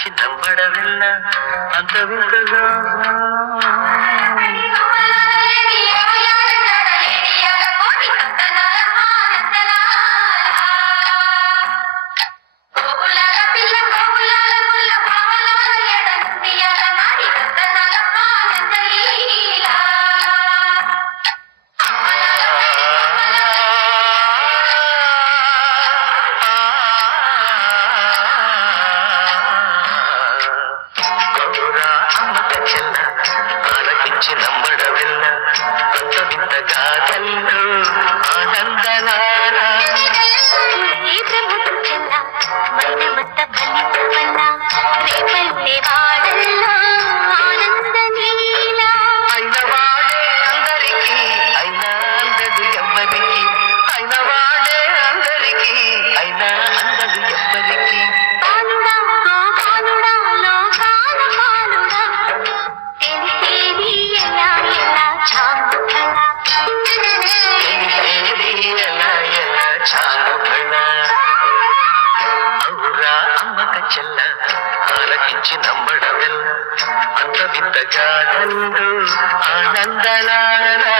ఆలకించి నమ్మడమిల్ల అంత వింతగా ఆలకించి నమ్మడమిల్ల అంత వింతగా కల్లో ఆనందనారా అయినవాడే అందరికీ అయినా అందదు ఎవ్వరికి అయినవాడే అందరికీ అయినా అందదు ఎవ్వరికి అవురా అమ్మక చెల్ల ఆలకించి నమ్మడమిల్ల అంత వింతగా ఆనందనారా